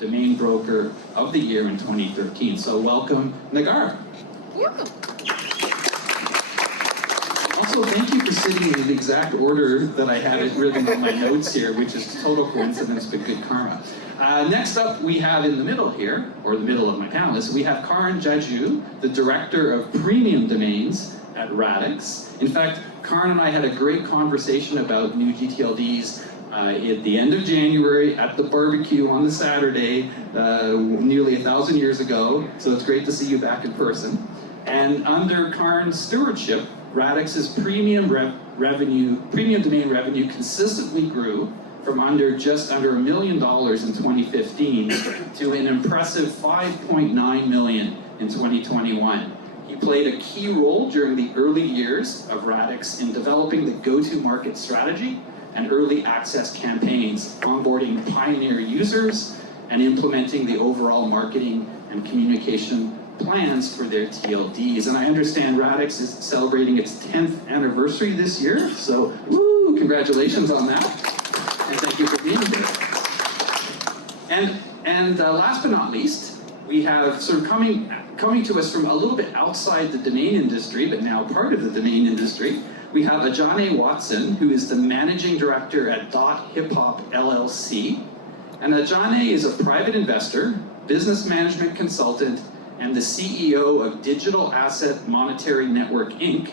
Domain Broker of the Year in 2013. So welcome, Negar. Welcome. Also, thank you for sitting in the exact order that I had it written on my notes here, which is total coincidence but good karma. Next up, we have in the middle here, or the middle of my panelists, we have Karn Jajoo, the Director of Premium Domains at Radix. In fact, Karn and I had a great conversation about new gTLDs at the end of January at the barbecue on the Saturday, nearly 1,000 years ago. So it's great to see you back in person. And under Karn's stewardship, Radix's premium domain revenue consistently grew from just under $1 million in 2015 to an impressive $5.9 million in 2021. He played a key role during the early years of Radix in developing the go-to-market strategy and early access campaigns, onboarding pioneer users, and implementing the overall marketing and communication plans for their TLDs. And I understand Radix is celebrating its 10th anniversary this year, so woo, congratulations on that. And thank you for being here. And last but not least, we have sort of coming to us from a little bit outside the domain industry, but now part of the domain industry, we have Ajene Watson, who is the Managing Director at Hip Hop LLC. And Ajene is a private investor, business management consultant, and the CEO of Digital Asset Monetary Network, Inc.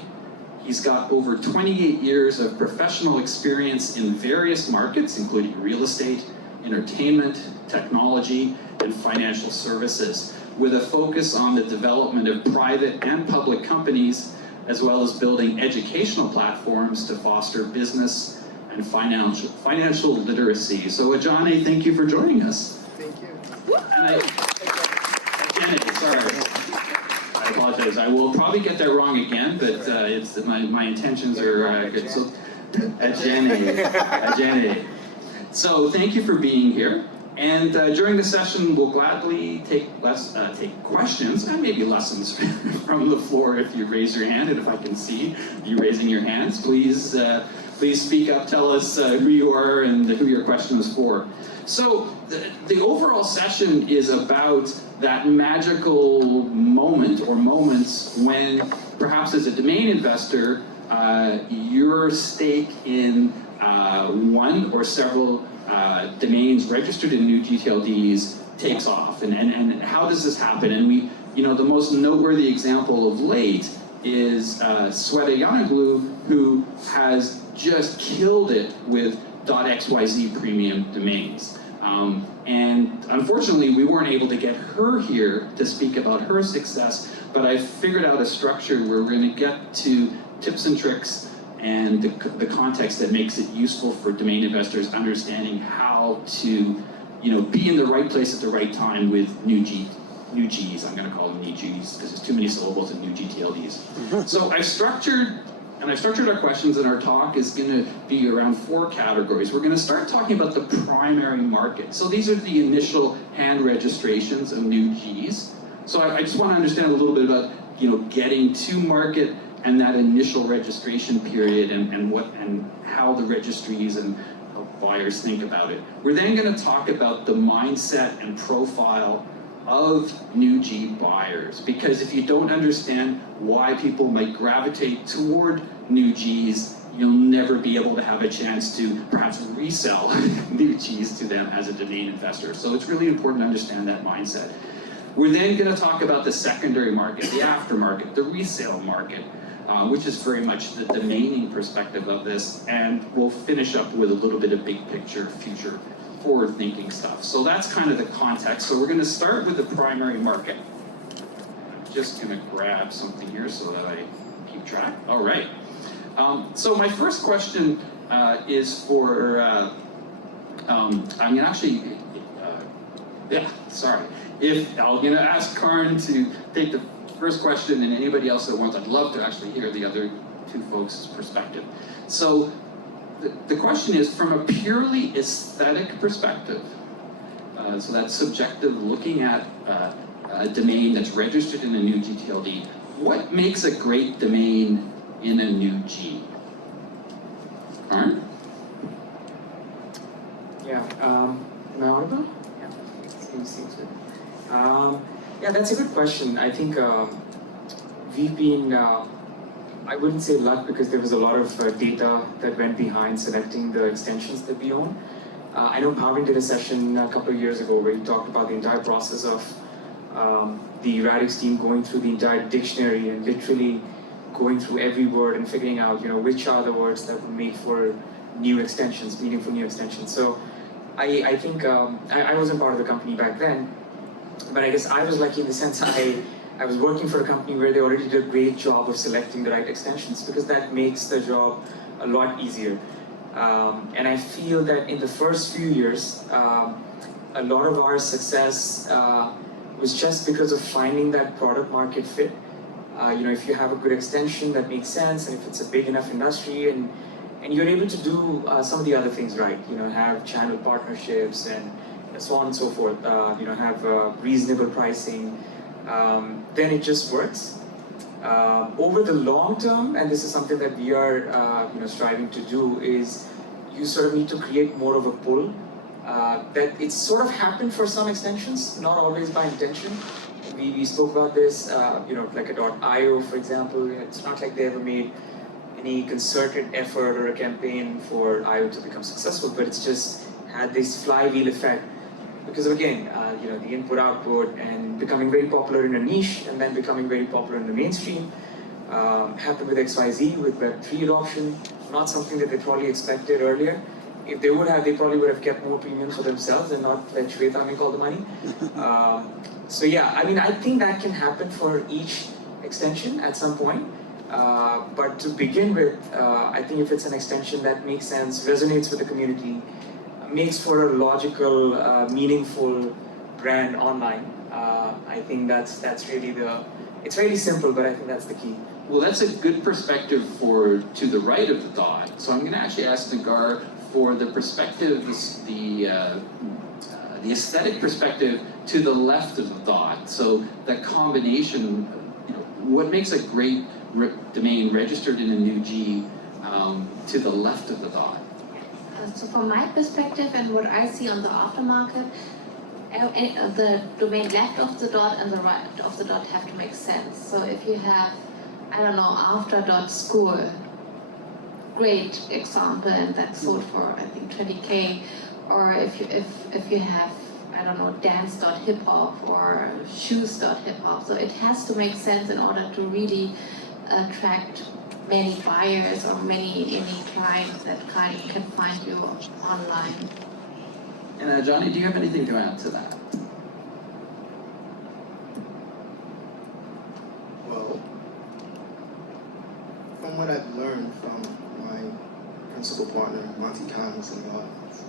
He's got over 28 years of professional experience in various markets, including real estate, entertainment, technology, and financial services, with a focus on the development of private and public companies, as well as building educational platforms to foster business and financial literacy. So Ajene, thank you for joining us. Thank you. And Ajene, sorry. I apologize. I will probably get that wrong again, but it's my intentions are good. So Ajene. So thank you for being here. And during the session, we'll gladly take questions and maybe lessons from the floor if you raise your hand. And if I can see you raising your hands, please speak up. Tell us who you are and who your question is for. So the overall session is about that magical moment or moments when perhaps as a domain investor, your stake in one or several domains registered in new gTLDs takes off, and how does this happen? And the most noteworthy example of late is Sweta Yanaglu, who has just killed it with .xyz premium domains. And unfortunately, we weren't able to get her here to speak about her success, but I figured out a structure where we're going to get to tips and tricks and the context that makes it useful for domain investors understanding how to, be in the right place at the right time with new Gs. I'm going to call them new Gs because there's too many syllables in new gTLDs. So I've structured our questions, and our talk is going to be around 4 categories. We're going to start talking about the primary market. So these are the initial hand registrations of new Gs. So I just want to understand a little bit about, getting to market and that initial registration period and how the registries and how buyers think about it. We're then going to talk about the mindset and profile of new G buyers, because if you don't understand why people might gravitate toward new Gs, you'll never be able to have a chance to perhaps resell new Gs to them as a domain investor. So it's really important to understand that mindset. We're then going to talk about the secondary market, the aftermarket, the resale market, which is very much the domaining perspective of this, and we'll finish up with a little bit of big picture, future, forward-thinking stuff. So that's kind of the context. So we're going to start with the primary market. I'm just going to grab something here so that I keep track. All right. So my first question is for, I'm going to actually, I'm going to ask Karn to take the first question, and anybody else that wants, I'd love to actually hear the other 2 folks' perspective. So the question is, from a purely aesthetic perspective, so that's subjective, looking at a domain that's registered in a new gTLD, what makes a great domain in a new G? Karn? Yeah, am I audible? things seem to. Yeah, that's a good question. I think we've been, I wouldn't say luck because there was a lot of data that went behind selecting the extensions that we own. I know Bhavin did a session a couple of years ago where he talked about the entire process of the Radix team going through the entire dictionary and literally going through every word and figuring out, which are the words that would make for new extensions, meaningful new extensions. So I think I wasn't part of the company back then, but I guess I was lucky in the sense I was working for a company where they already did a great job of selecting the right extensions, because that makes the job a lot easier. And I feel that in the first few years, a lot of our success was just because of finding that product market fit. If you have a good extension that makes sense, and if it's a big enough industry, and you're able to do some of the other things right, have channel partnerships and so on and so forth, have reasonable pricing, then it just works. Over the long term, and this is something that we are striving to do, is you sort of need to create more of a pull. That it's sort of happened for some extensions, not always by intention. We spoke about this, like a .io, for example. It's not like they ever made any concerted effort or a campaign for IO to become successful, but it's just had this flywheel effect. Because again, the input-output and becoming very popular in a niche and then becoming very popular in the mainstream happened with XYZ, with Web3 adoption, not something that they probably expected earlier. If they would have, they probably would have kept more premiums for themselves and not let Shweta make all the money. So yeah, I think that can happen for each extension at some point. But to begin with, I think if it's an extension that makes sense, resonates with the community, makes for a logical, meaningful brand online, I think that's really it's really simple, but I think that's the key. Well, that's a good perspective to the right of the dot. So I'm going to actually ask Negar for the perspective, the aesthetic perspective to the left of the dot. So the combination, what makes a great domain registered in a new G to the left of the dot? So from my perspective and what I see on the aftermarket, the domain left of the dot and the right of the dot have to make sense. So if you have, after.school, great example, and that sold for I think 20K, or if you have dance.hiphop or shoes.hiphop, so it has to make sense in order to really attract many buyers or many clients that can find you online. And Ajene, do you have anything to add to that? Well, from what I've learned from my principal partner, Hajikhani, in the audience,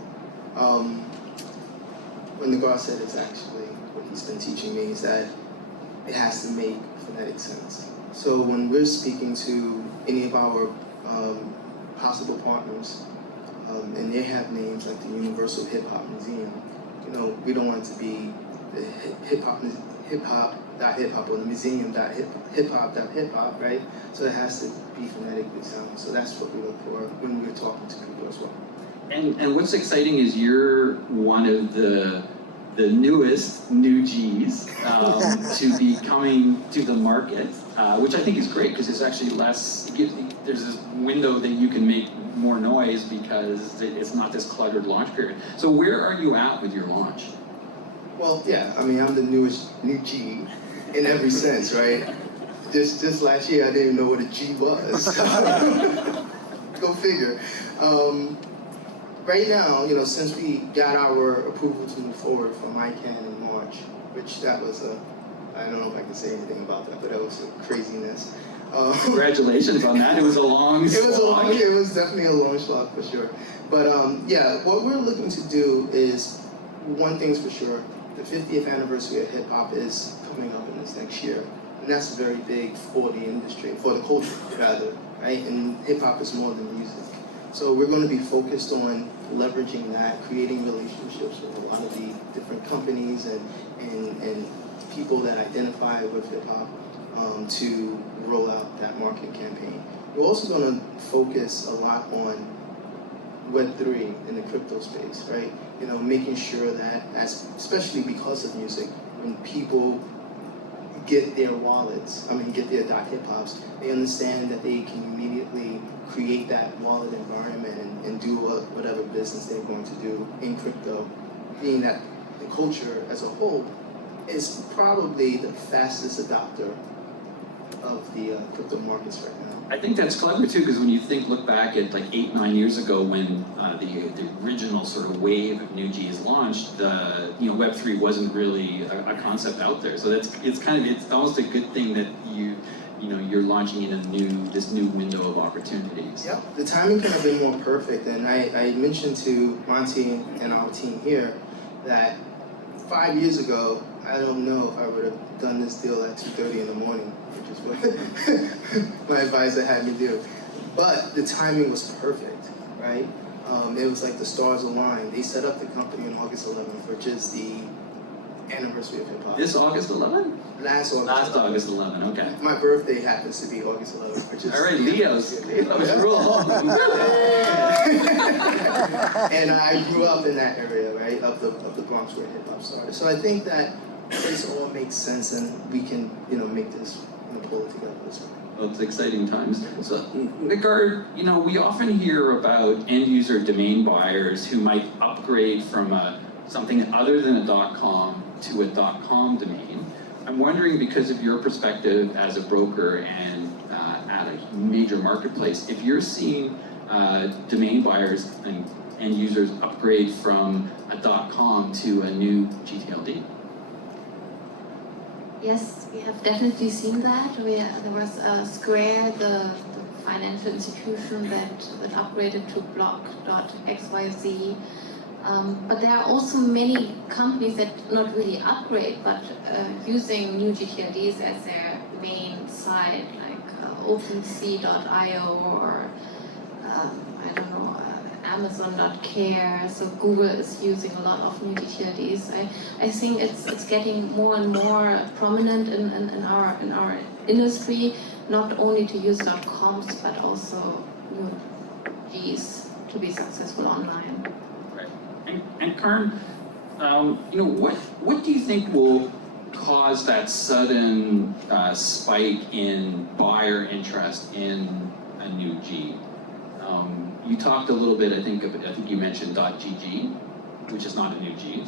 when Negar said it's actually what he's been teaching me is that it has to make phonetic sense. So when we're speaking to any of our possible partners, and they have names like the Universal Hip Hop Museum, we don't want it to be the hip-hop or the museum.hip-hop, right? So it has to be phonetically sound. So that's what we look for when we're talking to people as well. And what's exciting is you're one of the newest new Gs to be coming to the market, which I think is great because it's actually there's this window that you can make more noise because it's not this cluttered launch period. So where are you at with your launch? Well, yeah, I'm the newest new G in every sense, right? Just last year I didn't even know what a G was. Go figure. Right now, since we got our approval to move forward from ICANN in March, which that was I don't know if I can say anything about that, but that was a craziness. Congratulations on that. It was a long slog. It was definitely a long slog for sure. But yeah, what we're looking to do is, one thing's for sure, the 50th anniversary of hip hop is coming up in this next year. And that's very big for the industry, for the culture rather, right? And hip hop is more than music. So we're going to be focused on leveraging that, creating relationships with a lot of the different companies and people that identify with hip hop to roll out that marketing campaign. We're also going to focus a lot on Web3 in the crypto space, right? You know, making sure that, especially because of music, when people get their wallets, get their hip hops, they understand that they can immediately create that wallet environment and do whatever business they're going to do in crypto, being that the culture as a whole is probably the fastest adopter of the crypto markets right now. I think that's clever too, because when you look back at like 8-9 years ago when the original sort of wave of new Gs launched, Web3 wasn't really a concept out there. So it's almost a good thing that you're launching in this new window of opportunities. Yep, the timing could have been more perfect, and I mentioned to Monty and our team here that 5 years ago, I don't know if I would have done this deal at 2:30 in the morning, which is what my advisor had me do. But the timing was perfect, right? It was like the stars aligned. They set up the company on August 11th, which is the anniversary of hip hop. This August 11th? Last August. Last August 11, okay. My birthday happens to be August 11th, which is... All right, Leo's rule. And I grew up in that area, right, of the Bronx where hip hop started. So I think that this all makes sense, and we can, make this, pull it together this way. Well, it's exciting times. So, Negar, we often hear about end user domain buyers who might upgrade from something other than a .com to a .com domain. I'm wondering, because of your perspective as a broker and at a major marketplace, if you're seeing domain buyers and end users upgrade from a .com to a new gTLD. Yes, we have definitely seen that. There was Square, the financial institution that upgraded to block.xyz. But there are also many companies that not really upgrade, but using new gTLDs as their main site, like OpenSea.io or I don't know, Amazon.care. So Google is using a lot of new gTLDs. I think it's getting more and more prominent in our industry, not only to use .coms but also new Gs to be successful online. And Karn, what do you think will cause that sudden spike in buyer interest in a new G? You talked a little bit, I think you mentioned .gg, which is not a new G.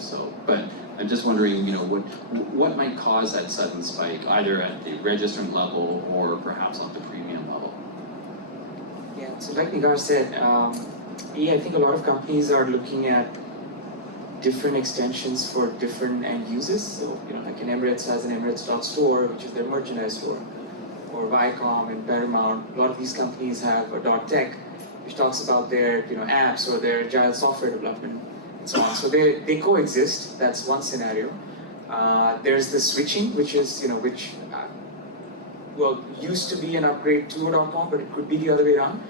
But I'm just wondering, what might cause that sudden spike, either at the registrant level or perhaps on the premium level? Yeah. So like Negar said, I think a lot of companies are looking at different extensions for different end users. So, like an Emirates has an Emirates.store, which is their merchandise store, or Viacom and Paramount. A lot of these companies have a .tech, which talks about their, apps or their agile software development and so on. So they coexist. That's one scenario. There's the switching, which is, used to be an upgrade to a .com, but it could be the other way around.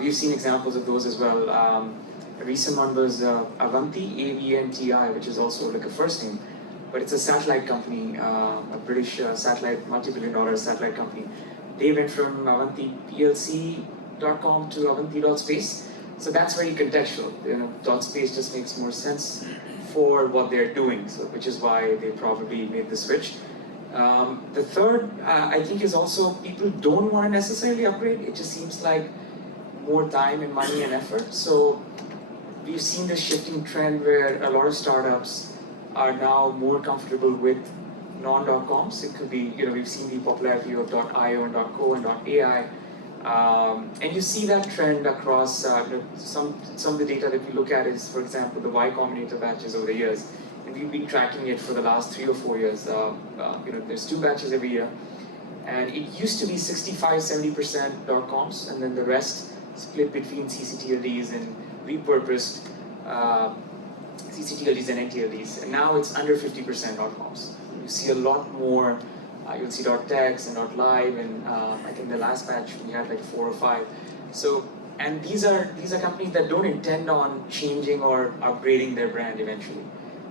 We've seen examples of those as well. A recent one was Avanti, AVNTI, which is also like a first name, but it's a satellite company, a British satellite, multi-billion-dollar satellite company. They went from AvantiPLC.com to Avanti.space, so that's very contextual. .space just makes more sense for what they're doing, so which is why they probably made the switch. The third, I think, is also people don't want to necessarily upgrade. It just seems like more time and money and effort. So we've seen this shifting trend where a lot of startups are now more comfortable with non.coms. It could be, we've seen the popularity of .io and .co and .ai. And you see that trend across some of the data that we look at is, for example, the Y Combinator batches over the years. And we've been tracking it for the last 3 or 4 years. There's 2 batches every year. And it used to be 65-70% .coms, and then the rest split between CCTLDs and repurposed CCTLDs and NTLDs. And now it's under 50% .coms. You see a lot more. You'll see .text and .live, and I think the last batch we had like 4 or 5. So, and these are companies that don't intend on changing or upgrading their brand eventually.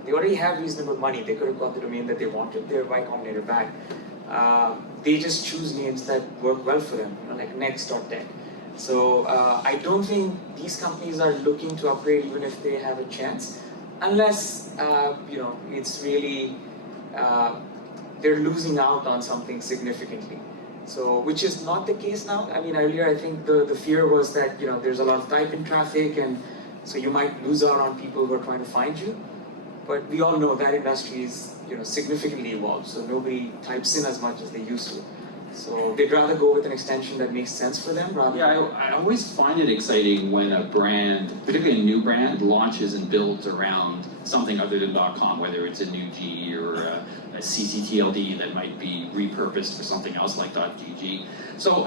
They already have reasonable money. They could have got the domain that they wanted, their Y Combinator back. They just choose names that work well for them, like next.tech. So I don't think these companies are looking to upgrade even if they have a chance, unless it's really they're losing out on something significantly. So, which is not the case now. I mean, earlier I think the fear was that there's a lot of type-in traffic, and so you might lose out on people who are trying to find you. But we all know that industry is significantly evolved, so nobody types in as much as they used to. So they'd rather go with an extension that makes sense for them rather than... Yeah, I always find it exciting when a brand, particularly a new brand, launches and builds around something other than .com, whether it's a new G or a gTLD that might be repurposed for something else like .gg. So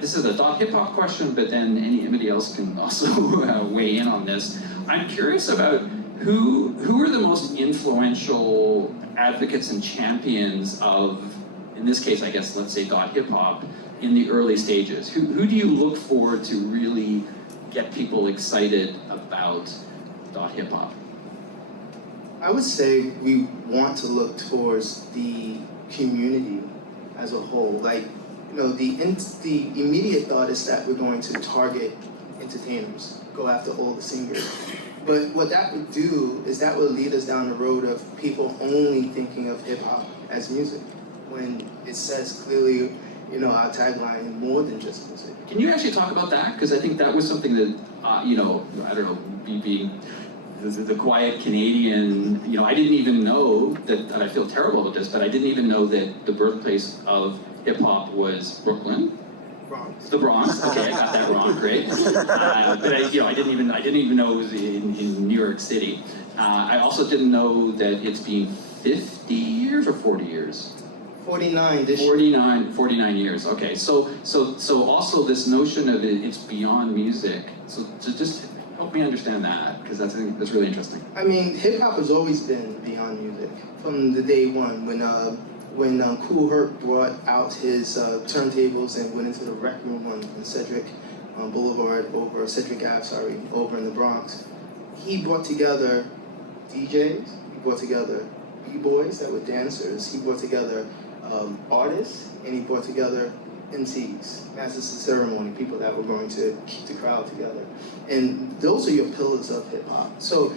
this is a .hip hop question, but then anybody else can also weigh in on this. I'm curious about who are the most influential advocates and champions of, in this case, I guess, let's say .hip hop, in the early stages? Who do you look for to really get people excited about .hip hop? I would say we want to look towards the community as a whole. Like, the immediate thought is that we're going to target entertainers, go after all the singers. But what that would do is that would lead us down the road of people only thinking of hip hop as music, when it says clearly, our tagline, more than just music. Can you actually talk about that? Because I think that was something that, I don't know, being the quiet Canadian, I didn't even know that, and I feel terrible about this, but I didn't even know that the birthplace of hip hop was Brooklyn. Bronx. The Bronx. Okay, I got that wrong. Great. But I didn't even know it was in New York City. I also didn't know that it's been 50 years or 40 years. 49 this year. 49 years. Okay. So also this notion of it's beyond music. So just help me understand that, because I think that's really interesting. I mean, hip hop has always been beyond music from the day one when Kool Herc brought out his turntables and went into the rec room on Cedric Boulevard Cedric Ave, over in the Bronx. He brought together DJs, he brought together B-boys that were dancers, he brought together artists, and he brought together MCs, masters of ceremony, people that were going to keep the crowd together. And those are your pillars of hip hop. So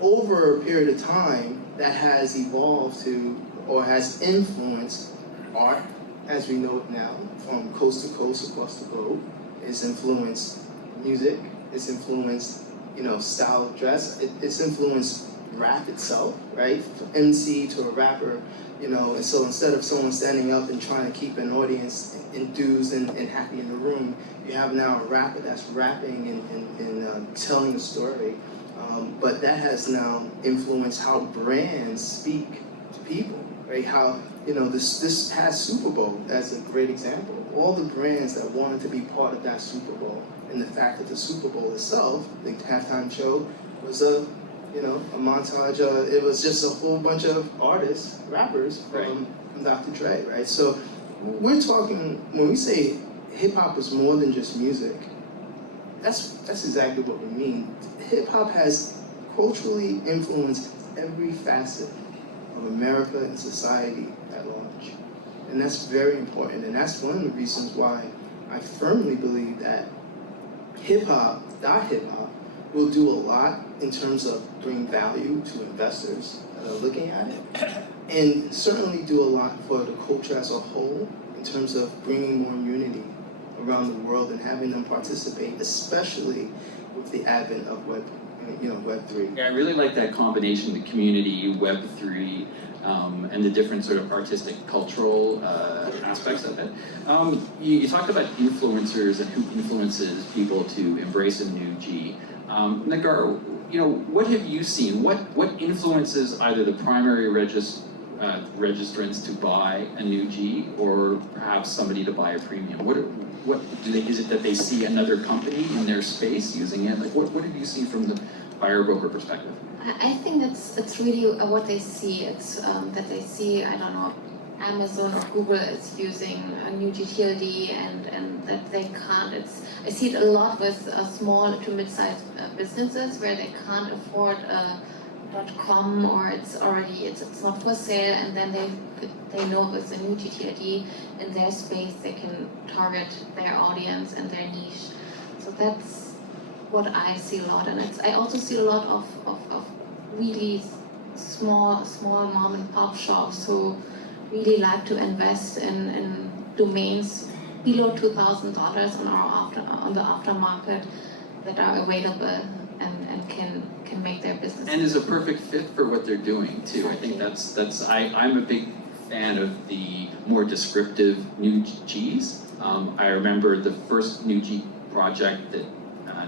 over a period of time, that has evolved to, or has influenced art as we know it now, from coast to coast across the globe. It's influenced music, it's influenced, style of dress, it's influenced rap itself, right? From MC to a rapper, and so instead of someone standing up and trying to keep an audience enthused and happy in the room, you have now a rapper that's rapping and telling a story. But that has now influenced how brands speak to people, right? How, this past Super Bowl, that's a great example. All the brands that wanted to be part of that Super Bowl, and the fact that the Super Bowl itself, the halftime show, was a montage. It was just a whole bunch of artists, rappers from Dr. Dre, right? So we're talking, when we say hip hop is more than just music, that's exactly what we mean. Hip hop has culturally influenced every facet of America and society at large. And that's very important. And that's one of the reasons why I firmly believe that hip hop will do a lot in terms of bring value to investors that are looking at it, and certainly do a lot for the culture as a whole in terms of bringing more unity around the world and having them participate, especially with the advent of Web3. Yeah, I really like that combination, the community, Web3, and the different sort of artistic, cultural aspects of it. You talked about influencers and who influences people to embrace a new G. Negar, what have you seen? What influences either the primary registrants to buy a new G, or perhaps somebody to buy a premium? Is it that they see another company in their space using it? Like, what have you seen from the buyer broker perspective? I think it's really what they see. It's that they see, I don't know, Amazon or Google is using a new gTLD, and that they can't. I see it a lot with small to mid-sized businesses where they can't afford a .com or it's not for sale, and then they know with the new gTLD in their space they can target their audience and their niche. So that's what I see a lot, and I also see a lot of really small mom and pop shops who really like to invest in domains below $2,000 on the aftermarket that are available and can make their business. And is a perfect fit for what they're doing too. I think I'm a big fan of the more descriptive new Gs. I remember the first new G project that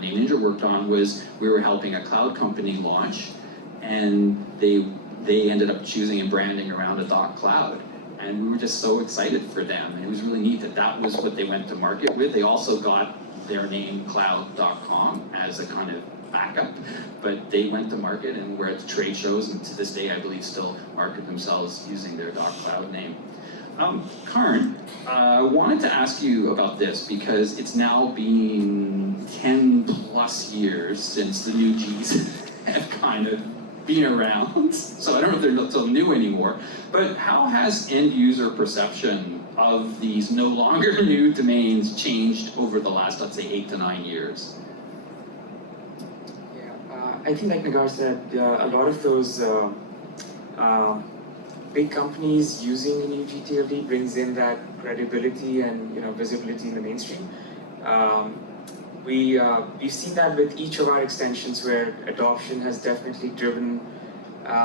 Name Ninja worked on was we were helping a cloud company launch, and they ended up choosing and branding around a .cloud. And we were just so excited for them. And it was really neat that was what they went to market with. They also got their name cloud.com as a kind of backup, but they went to market and were at the trade shows, and to this day I believe still market themselves using their .cloud name. Karn, wanted to ask you about this because it's now been 10 plus years since the new Gs have kind of been around, so I don't know if they're not so new anymore, but how has end user perception of these no longer new domains changed over the last, let's say, 8 to 9 years? I think like Negar said, a lot of those big companies using a new gTLD brings in that credibility and visibility in the mainstream. We've seen that with each of our extensions where adoption has definitely driven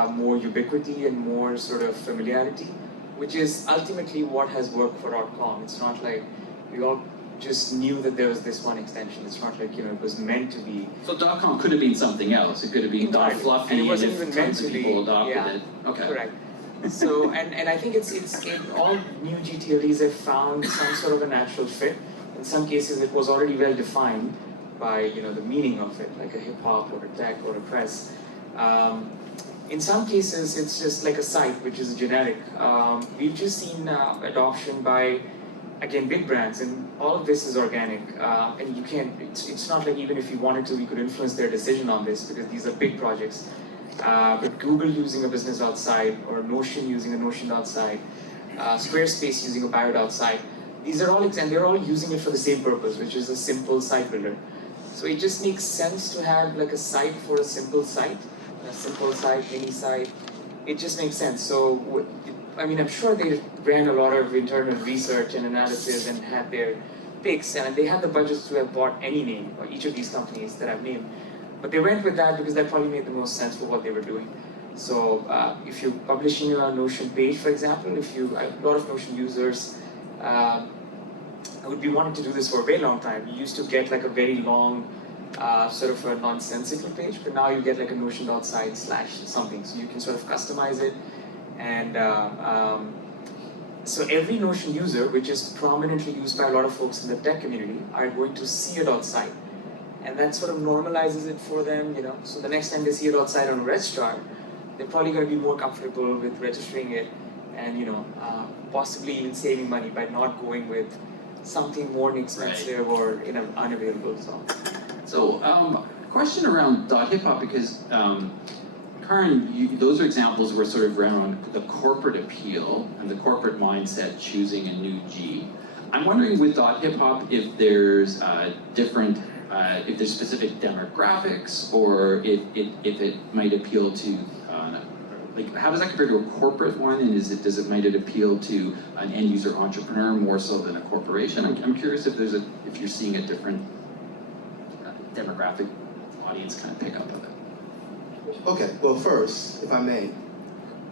more ubiquity and more sort of familiarity, which is ultimately what has worked for .com. It's not like we all just knew that there was this one extension. It's not like it was meant to be. So .com could have been something else. It could have been .fluffy, and it wasn't if even meant tons to of people be. adopted it. Okay. Correct. So and I think it's all new gTLDs have found some sort of a natural fit. In some cases, it was already well defined by the meaning of it, like a hip hop or a tech or a press. In some cases, it's just like a site, which is generic. We've just seen adoption by, again, big brands, and all of this is organic. And you can't. It's not like even if you wanted to, we could influence their decision on this because these are big projects. But Google using a business outside, or Notion using a Notion outside, Squarespace using a bio outside. These are all, and they're all using it for the same purpose, which is a simple site builder. So it just makes sense to have like a site for a simple site, mini site. It just makes sense. So, I mean, I'm sure they ran a lot of internal research and analysis and had their picks, and they had the budgets to have bought any name, or each of these companies that I've named. But they went with that because that probably made the most sense for what they were doing. So if you're publishing a Notion page, for example, a lot of Notion users would be wanting to do this for a very long time. You used to get like a very long, sort of a nonsensical page, but now you get like a Notion.site / something. So you can sort of customize it. And so every Notion user, which is prominently used by a lot of folks in the tech community, are going to see a .site. And that sort of normalizes it for them, So the next time they see a .site on a registrar, they're probably going to be more comfortable with registering it and, possibly even saving money by not going with something more inexpensive or unavailable. So, question around .hip hop, because Karn, those are examples were sort of around the corporate appeal and the corporate mindset choosing a new G. I'm wondering with .hip hop if there's different, if there's specific demographics, or if it might appeal to, like, how does that compare to a corporate one, and might it appeal to an end user entrepreneur more so than a corporation? I'm curious if you're seeing a different demographic audience kind of pick up of it. Okay, well first, if I may.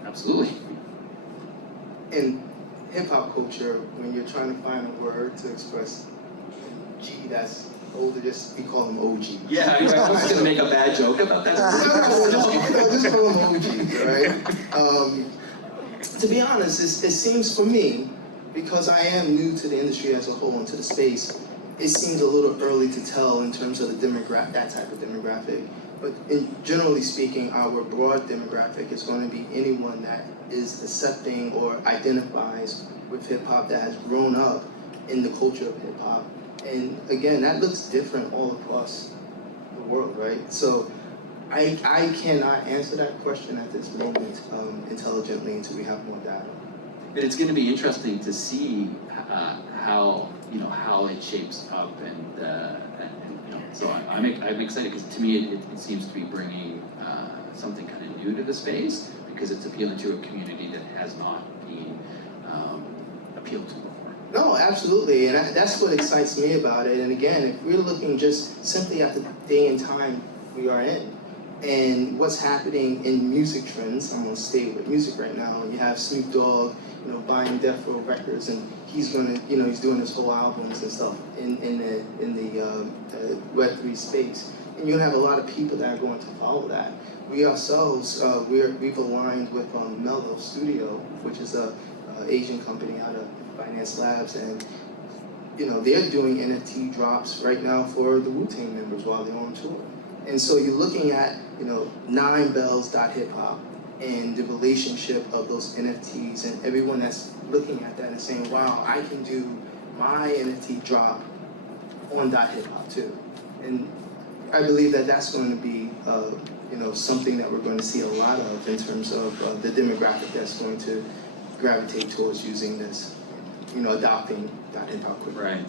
Absolutely. In hip-hop culture, when you're trying to find a word to express G that's older, we call them OGs. Yeah, I was going to make a bad joke about that. just call them OGs, right? To be honest, it seems for me, because I am new to the industry as a whole and to the space, it seems a little early to tell in terms of the that type of demographic. But generally speaking, our broad demographic is going to be anyone that is accepting or identifies with hip-hop, that has grown up in the culture of hip-hop. And again, that looks different all across the world, right? So I cannot answer that question at this moment intelligently until we have more data. But it's going to be interesting to see how it shapes up, so I'm excited because to me it seems to be bringing something kind of new to the space because it's appealing to a community that has not been appealed to before. No, absolutely, and that's what excites me about it. And again, if we're looking just simply at the day and time we are in, and what's happening in music trends, I'm gonna stay with music right now. You have Snoop Dogg, buying Death Row Records, and he's gonna, he's doing his whole albums and stuff in the Web3 space. And you have a lot of people that are going to follow that. We ourselves, we've aligned with Mellow Studio, which is a Asian company out of Finance Labs, and they're doing NFT drops right now for the Wu-Tang members while they're on tour. And so you're looking at 9bells.hiphop and the relationship of those NFTs, and everyone that's looking at that and saying, wow, I can do my NFT drop on .hiphop too. And I believe that that's going to be something that we're going to see a lot of in terms of the demographic that's going to gravitate towards using this, adopting .hiphop quickly. Right.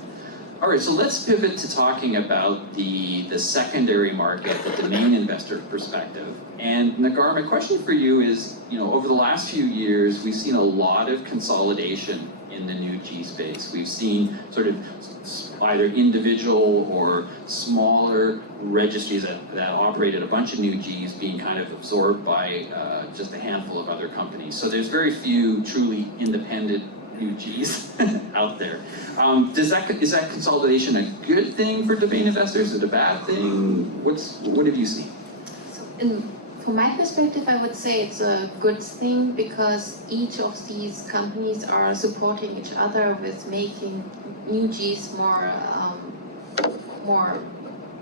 All right, so let's pivot to talking about the secondary market, the domain investor perspective. And Negar, my question for you is, over the last few years, we've seen a lot of consolidation in the new G space. We've seen sort of either individual or smaller registries that operated a bunch of new Gs being kind of absorbed by just a handful of other companies. So there's very few truly independent new Gs out there. Is that consolidation a good thing for domain investors? Is it a bad thing? What have you seen? So from my perspective, I would say it's a good thing because each of these companies are supporting each other with making new Gs more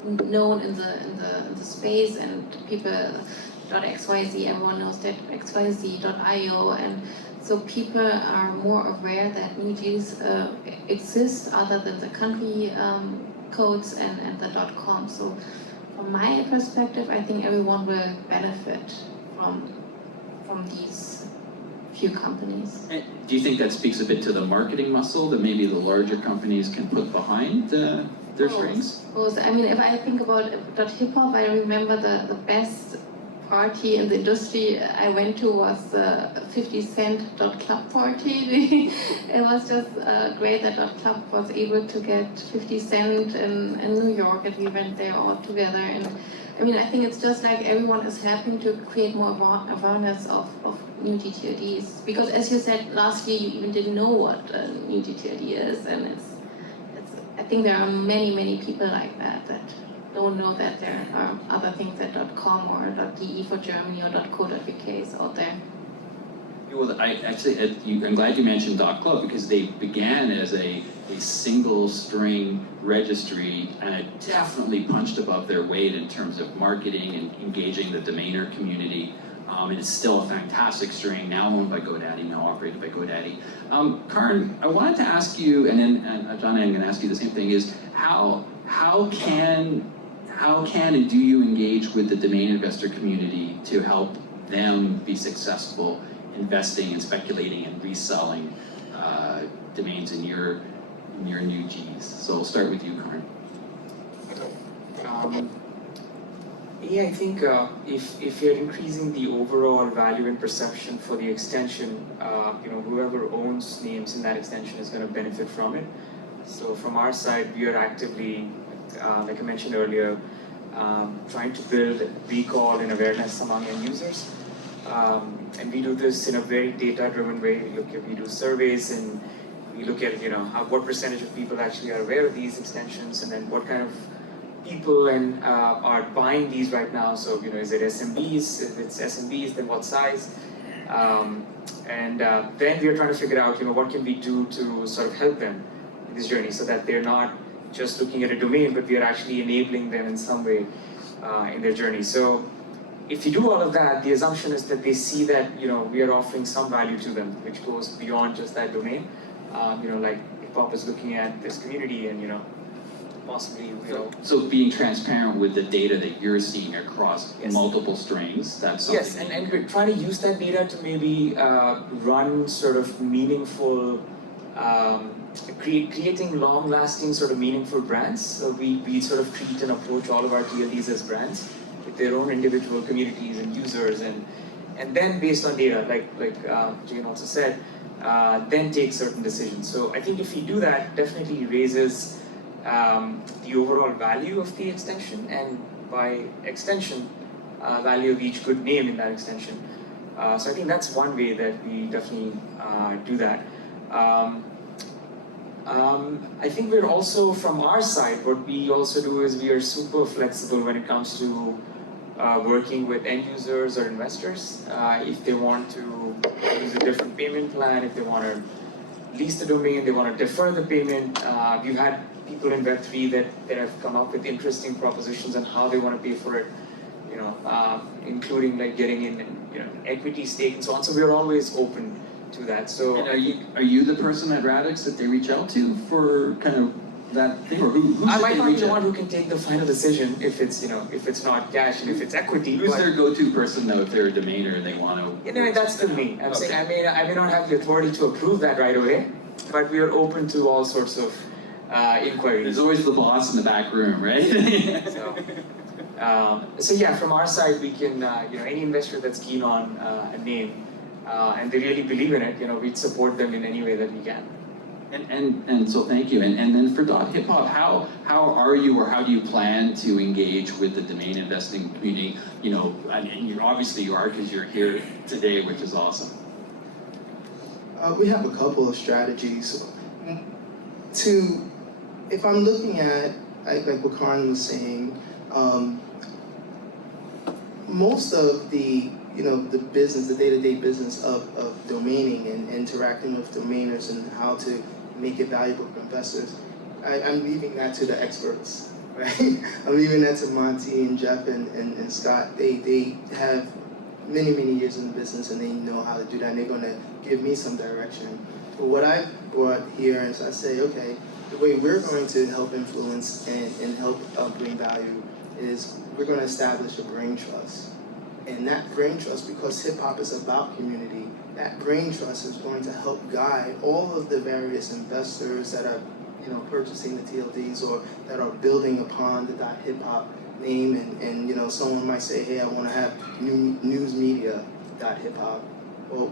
known in the space, and people .xyz, everyone knows that xyz.io, and so people are more aware that new Gs exist other than the country codes and the .com. So from my perspective, I think everyone will benefit from these few companies. And do you think that speaks a bit to the marketing muscle that maybe the larger companies can put behind their strings? Both. I mean, if I think about .hiphop, I remember the best party in the industry I went to was the 50 Cent .club party. It was just great that .club was able to get 50 Cent in New York, and we went there all together. And I mean, I think it's just like everyone is helping to create more awareness of new gTLDs. Because as you said, last year you even didn't know what a new gTLD is, and I think there are many people like that don't know that there are other things that .com or .de for Germany or .co.uk is out there. Well, I'm glad you mentioned .club because they began as a single string registry and it definitely punched above their weight in terms of marketing and engaging the domainer community. And it's still a fantastic string, now owned by GoDaddy, now operated by GoDaddy. Karn, I wanted to ask you, and Ajene, I'm going to ask you the same thing, is how can and do you engage with the domain investor community to help them be successful investing and speculating and reselling domains in your new Gs? So we'll start with you, Karn. Yeah, I think if you're increasing the overall value and perception for the extension, whoever owns names in that extension is going to benefit from it. So from our side, we are actively, like I mentioned earlier, trying to build recall and awareness among end users. And we do this in a very data-driven way. We do surveys and we look at what percentage of people actually are aware of these extensions, and then what kind of people are buying these right now. So is it SMBs? If it's SMBs, then what size? Then we are trying to figure out what can we do to sort of help them in this journey, so that they're not just looking at a domain, but we are actually enabling them in some way in their journey. So if you do all of that, the assumption is that they see that we are offering some value to them, which goes beyond just that domain. Like if Pop is looking at this community and possibly, you know. So being transparent with the data that you're seeing across Yes. multiple strings, that's something. Yes, and we're trying to use that data to maybe run sort of meaningful, creating long-lasting sort of meaningful brands. So we sort of treat and approach all of our TLDs as brands with their own individual communities and users, and then based on data, like Jane also said, then take certain decisions. So I think if we do that, definitely raises the overall value of the extension, and by extension, value of each good name in that extension. So I think that's one way that we definitely do that. I think we're also, from our side, what we also do is we are super flexible when it comes to working with end users or investors. If they want to use a different payment plan, if they want to lease the domain, they want to defer the payment. We've had people in Web3 that have come up with interesting propositions on how they want to pay for it, you know, including like getting in, you know, equity stake and so on. So we're always open to that. So And are you the person at Radix that they reach out to for kind of that thing, or who I should might they not be reach the out one to? who can take the final decision if it's, you know, if it's not cash and if it's equity. Who's but, their go-to person though if they're a domainer and they want to? you know, that's still me. I'm Okay. saying I may not have the authority to approve that right away, but we are open to all sorts of inquiries. There's always the boss in the back room, right? So yeah, from our side, we can, you know, any investor that's keen on a name and they really believe in it, you know, we'd support them in any way that we can. And so thank you. And then for .hip hop, how are you, or how do you plan to engage with the domain investing community? You know, and you obviously you are, because you're here today, which is awesome. We have a couple of strategies. If I'm looking at, like what Karn was saying, most of the, you know, the business, the day-to-day business of domaining and interacting with domainers and how to make it valuable for investors, I'm leaving that to the experts, right? I'm leaving that to Monty and Jeff and Scott. They have many years in the business and they know how to do that, and they're going to give me some direction. But what I brought here is I say, okay, the way we're going to help influence and help bring value is we're going to establish a brain trust. And that brain trust, because hip hop is about community, that brain trust is going to help guide all of the various investors that are, you know, purchasing the TLDs or that are building upon the .hip hop name. And you know, someone might say, hey, I want to have news media .hip hop. Well,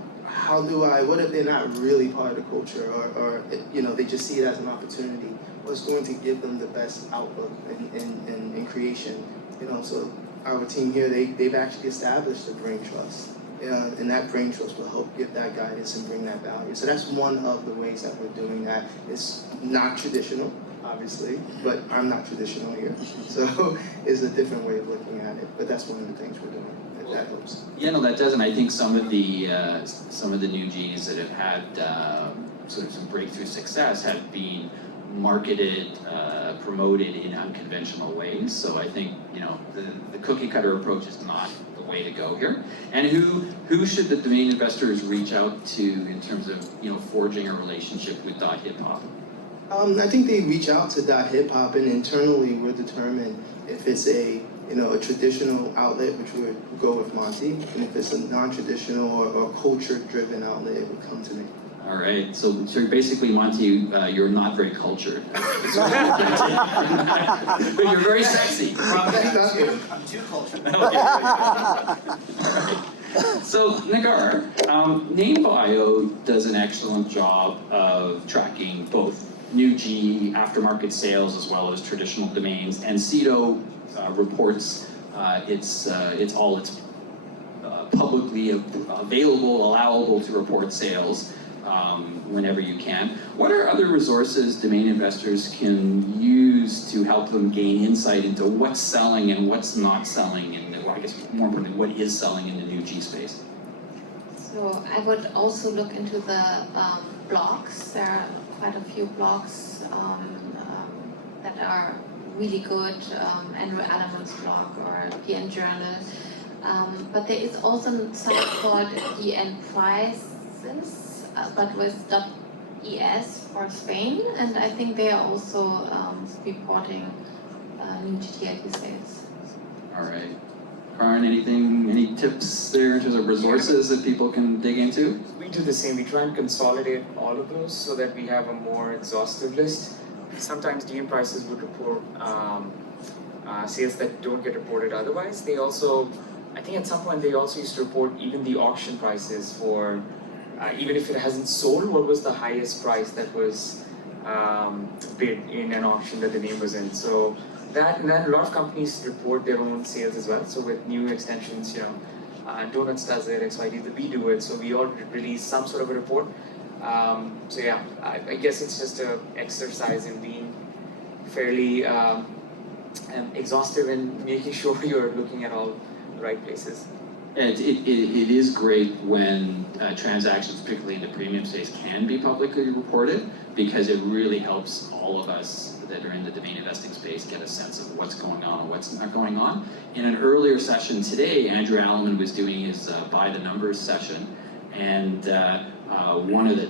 what if they're not really part of the culture, or you know, they just see it as an opportunity? What's going to give them the best outlook and creation? You know, so our team here, they've actually established a brain trust. And that brain trust will help give that guidance and bring that value. So that's one of the ways that we're doing that. It's not traditional, obviously, but I'm not traditional here. So it's a different way of looking at it. But that's one of the things we're doing, if that helps. Yeah, no, that does, and I think some of the new Gs that have had sort of some breakthrough success have been marketed, promoted in unconventional ways. So I think, you know, the cookie cutter approach is not the way to go here. And who should the domain investors reach out to in terms of, you know, forging a relationship with .hip hop? I think they reach out to .hip hop, and internally we're determined if it's a traditional outlet, which would go with Monty, and if it's a non-traditional or culture-driven outlet, it would come to me. All right, so basically, Monty, you're not very cultured. But you're very sexy. I'm too cultured. So, Negar, NameBio does an excellent job of tracking both new G, aftermarket sales, as well as traditional domains, and Cito reports it's publicly available, allowable to report sales whenever you can. What are other resources domain investors can use to help them gain insight into what's selling and what's not selling, and I guess more importantly, what is selling in the new G space? So I would also look into the blogs. There are quite a few blogs that are really good, Andrew Adams' blog or PN Journal. But there is also a site called DN Prices, but with ES for Spain, and I think they are also reporting new gTLD sales. All right. Karn, any tips there in terms of resources that people can dig into? We do the same. We try and consolidate all of those so that we have a more exhaustive list. Sometimes DM prices would report sales that don't get reported otherwise. They also, I think at some point they also used to report even the auction prices for, even if it hasn't sold, what was the highest price that was bid in an auction that the name was in. So that, and then a lot of companies report their own sales as well. So with new extensions, Donuts does it, XYD, we do it. So we all release some sort of a report. So yeah, I guess it's just an exercise in being fairly exhaustive and making sure you're looking at all the right places. It is great when transactions, particularly in the premium space, can be publicly reported, because it really helps all of us that are in the domain investing space get a sense of what's going on and what's not going on. In an earlier session today, Andrew Alleman was doing his By the Numbers session, and one of the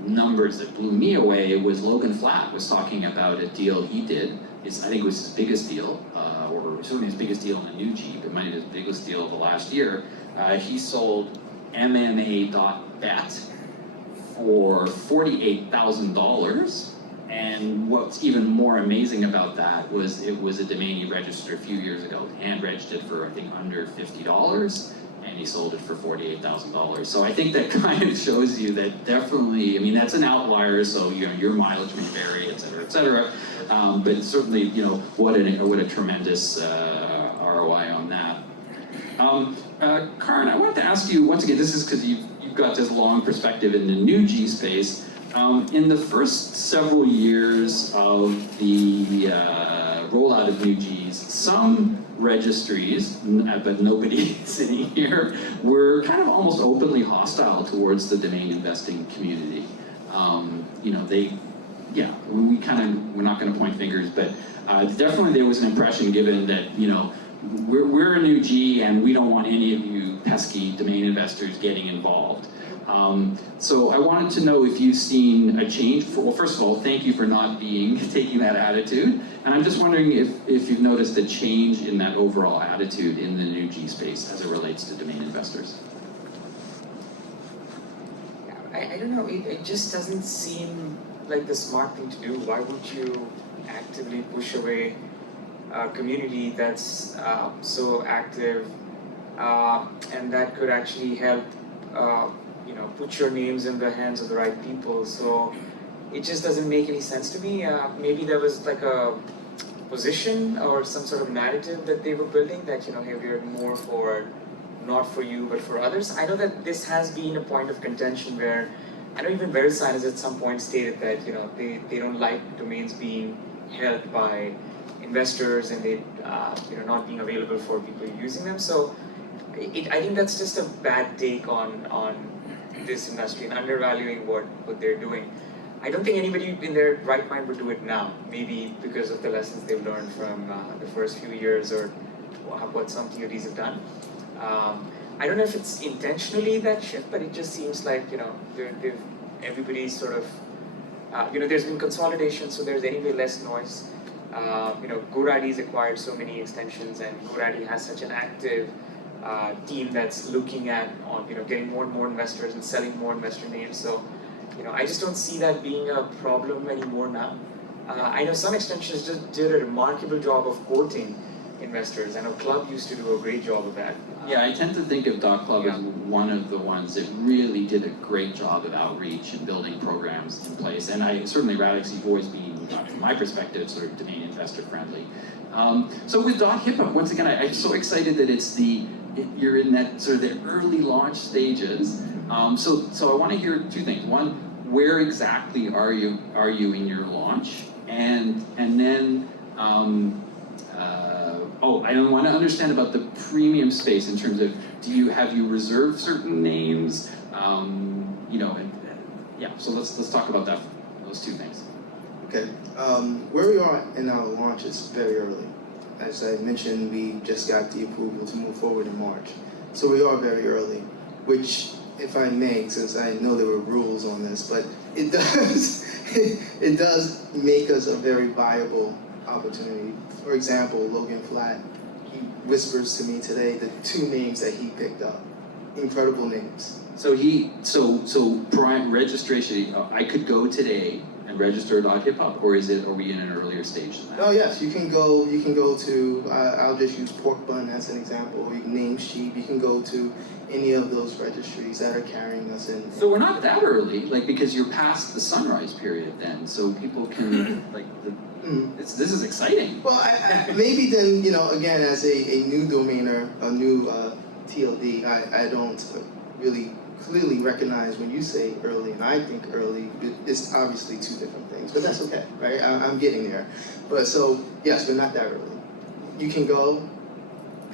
numbers that blew me away was Logan Flatt was talking about a deal he did. I think it was his biggest deal, or certainly his biggest deal in a new Jeep. It might be his biggest deal of the last year. He sold MMA.bet for $48,000. And what's even more amazing about that was it was a domain he registered a few years ago. Hand-registered for, I think, under $50, and he sold it for $48,000. So I think that kind of shows you that definitely, I mean, that's an outlier, so your mileage may vary, et cetera, but certainly, what a tremendous ROI on that. Karn, I wanted to ask you, once again, this is because you've got this long perspective in the new G space. In the first several years of the rollout of new Gs, some registries, but nobody sitting here, were kind of almost openly hostile towards the domain investing community. We're not going to point fingers, but definitely there was an impression given that, we're a new G and we don't want any of you pesky domain investors getting involved. So I wanted to know if you've seen a change. Well, first of all, thank you for not taking that attitude. And I'm just wondering if you've noticed a change in that overall attitude in the new G space as it relates to domain investors. I don't know, it just doesn't seem like the smart thing to do. Why would you actively push away a community that's so active and that could actually help put your names in the hands of the right people? So it just doesn't make any sense to me. Maybe there was like a position or some sort of narrative that they were building that, hey, we're more for, not for you, but for others. I know that this has been a point of contention where, I know even VeriSign has at some point stated that, they don't like domains being held by investors and they, not being available for people using them. So I think that's just a bad take on this industry and undervaluing what they're doing. I don't think anybody in their right mind would do it now, maybe because of the lessons they've learned from the first few years or what some TODs have done. I don't know if it's intentionally that shift, but it just seems like, everybody's sort of, there's been consolidation, so there's anyway less noise. GoDaddy's acquired so many extensions and GoDaddy has such an active team that's looking at getting more and more investors and selling more investor names. So, I just don't see that being a problem anymore now. I know some extensions just did a remarkable job of quoting investors. I know Club used to do a great job of that. Yeah, I tend to think of .club as one of the ones that really did a great job of outreach and building programs in place. And certainly Radix, you've always been, from my perspective, sort of domain investor friendly. So with .HIPAA, once again, I'm so excited that you're in that sort of the early launch stages. So I want to hear two things. One, where exactly are you in your launch? And then I want to understand about the premium space in terms of have you reserved certain names? So let's talk about that. Those two things. Okay. Where we are in our launch is very early. As I mentioned, we just got the approval to move forward in March. So we are very early, which if I may, since I know there were rules on this, but it does it does make us a very viable opportunity. For example, Logan Flatt, he whispers to me today the 2 names that he picked up. Incredible names. So prime registration, I could go today and register .hip hop, or are we in an earlier stage than that? Oh yes, you can go to, I'll just use Pork Bun as an example, or you can name Sheep, you can go to any of those registries that are carrying us in. So we're not that early, like, because you're past the sunrise period then, so people can, like, this is exciting. Well, I maybe then, again, as a new domainer, a new TLD, I don't really clearly recognize when you say early and I think early, it's obviously 2 different things, but that's okay, right? I'm getting there. But so, yes, we're not that early. You can go,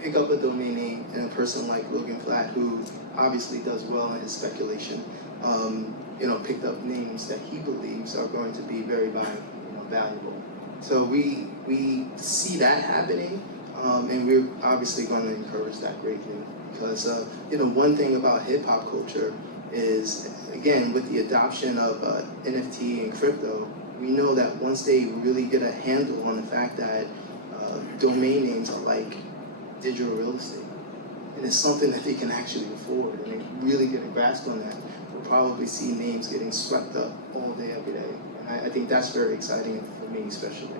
pick up a domain name, and a person like Logan Flatt, who obviously does well in his speculation, picked up names that he believes are going to be very valuable. So we see that happening, and we're obviously going to encourage that greatly. Because one thing about hip hop culture is, again, with the adoption of NFT and crypto, we know that once they really get a handle on the fact that domain names are like digital real estate, and it's something that they can actually afford, and they really get a grasp on that, we'll probably see names getting swept up all day, every day. And I think that's very exciting for me, especially.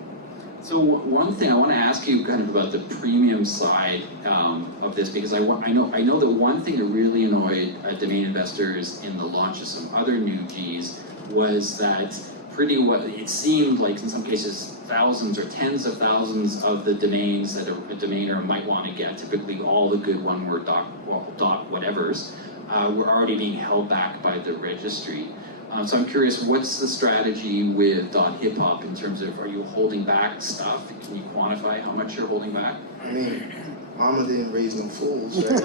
So one thing I want to ask you kind of about the premium side of this, because I know that one thing that really annoyed domain investors in the launch of some other new Gs was that it seemed like in some cases thousands or tens of thousands of the domains that a domainer might want to get, typically all the good one-word dot whatevers, were already being held back by the registry. So I'm curious, what's the strategy with .hip hop in terms of, are you holding back stuff? Can you quantify how much you're holding back? I mean, mama didn't raise no fools, right?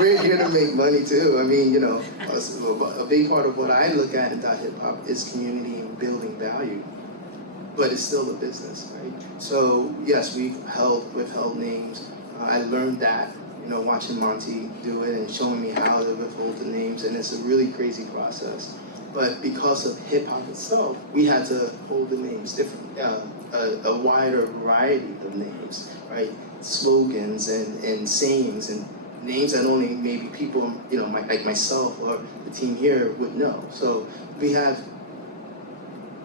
We're here to make money too. I mean, a big part of what I look at in .hip hop is community and building value, but it's still a business, right? So yes, we've withheld names. I learned that, watching Monty do it and showing me how to withhold the names, and it's a really crazy process. But because of hip hop itself, we had to hold the names differently, a wider variety of names, right? Slogans and sayings and names that only maybe people, like myself or the team here would know. So we have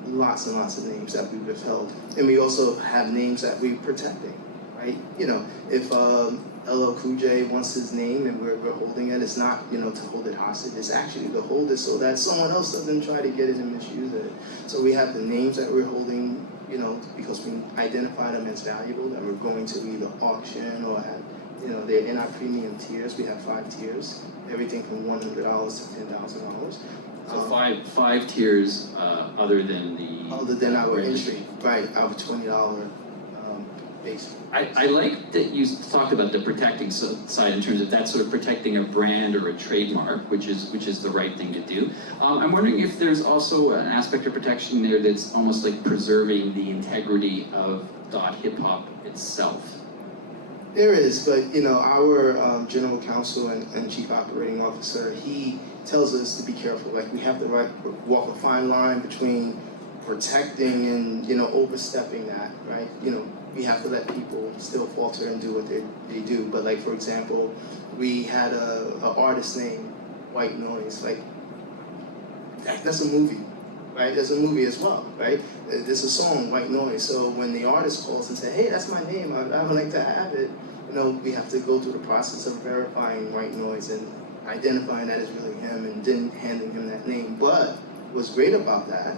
lots and lots of names that we withheld, and we also have names that we're protecting, right? If LL Cool J wants his name and we're holding it, it's not, to hold it hostage, it's actually to hold it so that someone else doesn't try to get it and misuse it. So we have the names that we're holding, because we identify them as valuable, that we're going to either auction or have, they're in our premium tiers. We have 5 tiers, everything from $100 to $10,000. So five tiers other than our registry. entry, right, our $20 base. I like that you talked about the protecting side in terms of that sort of protecting a brand or a trademark, which is the right thing to do. I'm wondering if there's also an aspect of protection there that's almost like preserving the integrity of .hip hop itself. There is, but our general counsel and chief operating officer, he tells us to be careful. Like, we have to walk a fine line between protecting and overstepping that, right? We have to let people still falter and do what they do. But like, for example, we had a artist named White Noise. Like, that's a movie, right? There's a movie as well, right? There's a song, White Noise. So when the artist calls and says, hey, that's my name, I would like to have it, we have to go through the process of verifying White Noise and identifying that it's really him and then handing him that name. But what's great about that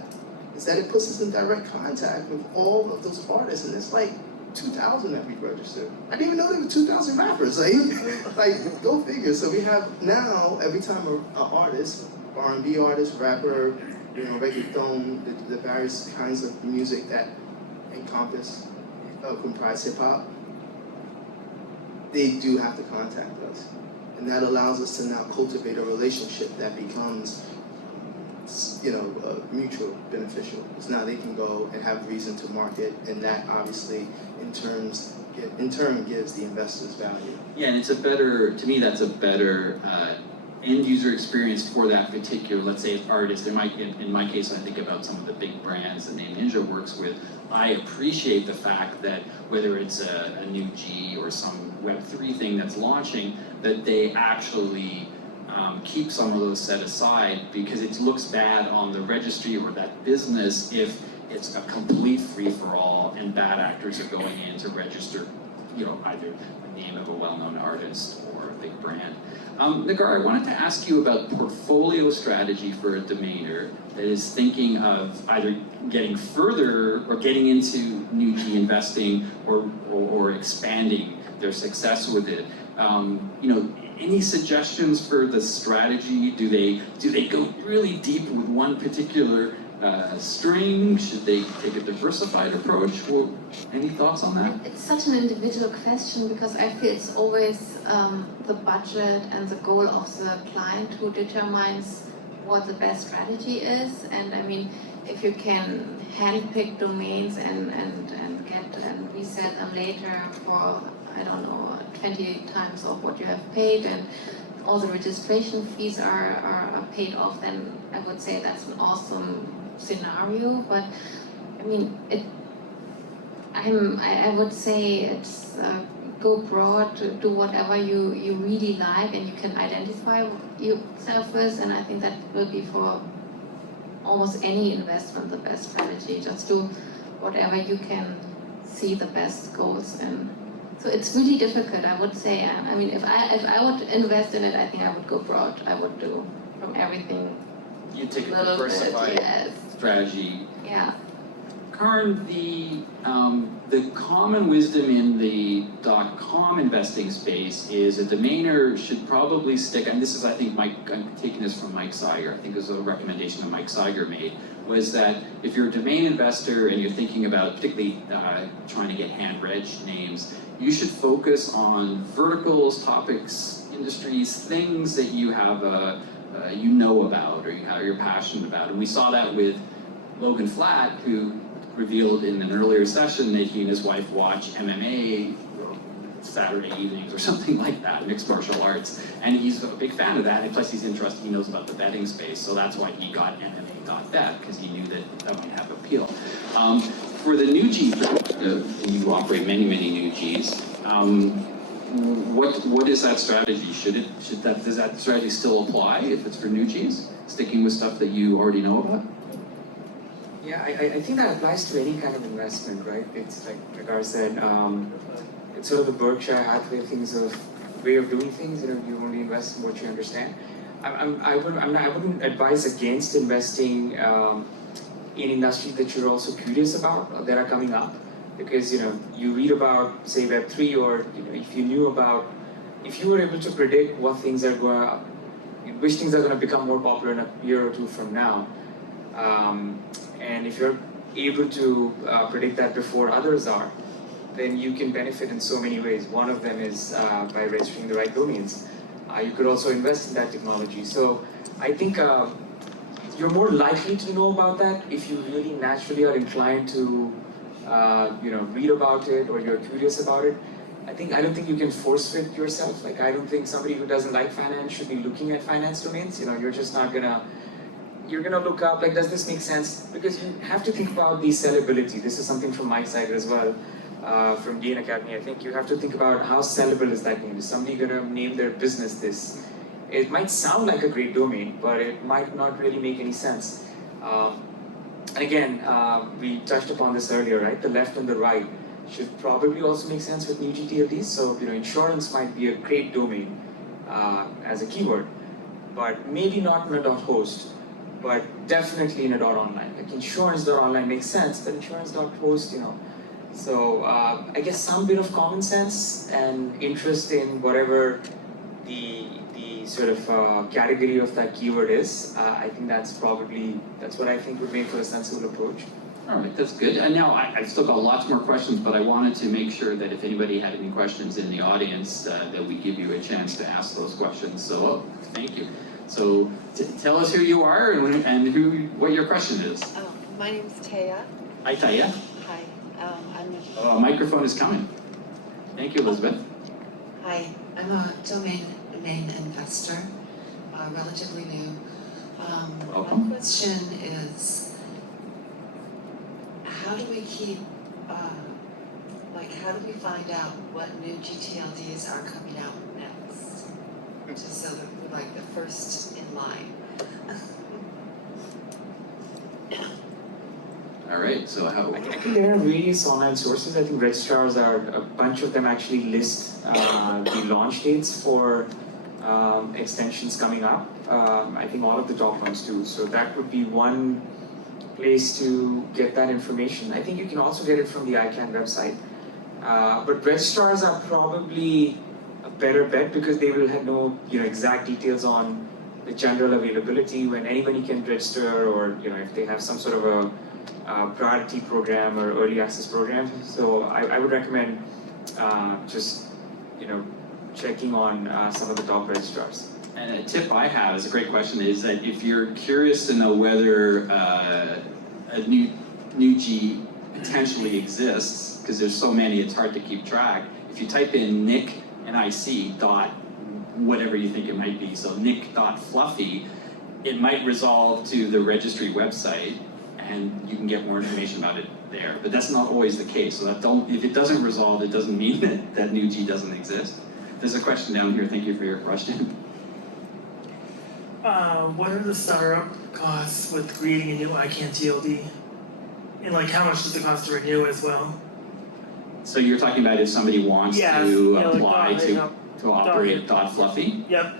is that it puts us in direct contact with all of those artists, and it's like 2,000 that we registered. I didn't even know there were 2,000 rappers. Like, go figure. So we have now, every time an artist, R&B artist, rapper, reggaeton, the various kinds of music that comprise hip hop, they do have to contact us. And that allows us to now cultivate a relationship that becomes mutual beneficial. Because now they can go and have reason to market, and that obviously in turn gives the investors value. Yeah, and to me that's a better end user experience for that particular, let's say, artist. In my case, I think about some of the big brands that Name Ninja works with. I appreciate the fact that whether it's a new G or some Web3 thing that's launching, that they actually keep some of those set aside, because it looks bad on the registry or that business if it's a complete free-for-all and bad actors are going in to register, either the name of a well-known artist or a big brand. Negar, I wanted to ask you about portfolio strategy for a domainer that is thinking of either getting further or getting into new G investing or expanding their success with it. Any suggestions for the strategy? Do they go really deep with one particular string? Should they take a diversified approach? Well, any thoughts on that? It's such an individual question, because I feel it's always the budget and the goal of the client who determines what the best strategy is. And I mean, if you can handpick domains and get and resell them later for, I don't know, 20 times of what you have paid, and all the registration fees are paid off, then I would say that's an awesome scenario. But I mean, I would say it's go broad, do whatever you really like and you can identify yourself with, and I think that will be for almost any investment the best strategy. Just do whatever you can see the best goals in. So it's really difficult, I would say. I mean, if I would invest in it, I think I would go broad. I would do from everything. You take a little bit, diversified yes. strategy. Yeah. Karn, the common wisdom in the .com investing space is a domainer should probably stick, and this is, I think, I'm taking this from Mike Seiger, I think it was a recommendation that Mike Seiger made, was that if you're a domain investor and you're thinking about particularly trying to get hand-reg names, you should focus on verticals, topics, industries, things that you have you know about or you're passionate about. And we saw that with Logan Flatt, who revealed in an earlier session that he and his wife watch MMA Saturday evenings or something like that, mixed martial arts. And he's a big fan of that, and plus he's interested, he knows about the betting space, so that's why he got MMA.bet, because he knew that might have appeal. For the new G perspective, you operate many new Gs. What is that strategy? Does that strategy still apply if it's for new Gs? Sticking with stuff that you already know about? Yeah, I think that applies to any kind of investment, right? It's like Negar said, it's sort of the Berkshire Hathaway way of doing things. You only invest in what you understand. I wouldn't advise against investing in industries that you're also curious about that are coming up, because you read about, say, Web3, or if you were able to predict which things are going to become more popular in a year or two from now. And if you're able to predict that before others are, then you can benefit in so many ways. One of them is by registering the right domains. You could also invest in that technology. So I think you're more likely to know about that if you really naturally are inclined to read about it, or you're curious about it. I don't think you can force fit yourself. Like, I don't think somebody who doesn't like finance should be looking at finance domains. You're just not gonna. You're gonna look up, like, does this make sense? Because you have to think about the sellability. This is something from my side as well, from DN Academy. I think you have to think about how sellable is that name. Is somebody gonna name their business this? It might sound like a great domain, but it might not really make any sense. And again, we touched upon this earlier, right? The left and the right should probably also make sense with new gTLDs. So, insurance might be a great domain as a keyword, but maybe not in a .host, but definitely in a .online. Like, insurance.online makes sense, but insurance.host, So I guess some bit of common sense and interest in whatever the sort of category of that keyword is. I think that's what I think would make for a sensible approach. All right, that's good. And now I've still got lots more questions, but I wanted to make sure that if anybody had any questions in the audience, that we give you a chance to ask those questions. So, thank you. So, tell us who you are and what your question is. My name's Taya. Hi, Taya. I'm microphone is coming. Thank you, Elizabeth. Hi, I'm a domain investor. relatively new. Welcome. My question is, how do we keep, how do we find out what new gTLDs are coming out next? Just so that we're like the first in line. All right, so how? I think there are various online sources. I think registrars are, a bunch of them actually list the launch dates for extensions coming up. I think all of the top ones do. So that would be one place to get that information. I think you can also get it from the ICANN website. But registrars are probably a better bet because they will have know exact details on the general availability when anybody can register, or if they have some sort of a priority program or early access program. So I would recommend just checking on some of the top registrars. And a tip I have is a great question is that if you're curious to know whether a new G potentially exists, because there's so many it's hard to keep track, if you type in nick NIC dot whatever you think it might be, so nick.fluffy, it might resolve to the registry website and you can get more information about it there. But that's not always the case. So if it doesn't resolve, it doesn't mean that new G doesn't exist. There's a question down here. Thank you for your question. What are the startup costs with creating a new ICANN TLD? And how much does it cost to renew as well? So you're talking about if somebody wants to apply to operate .fluffy? Yep.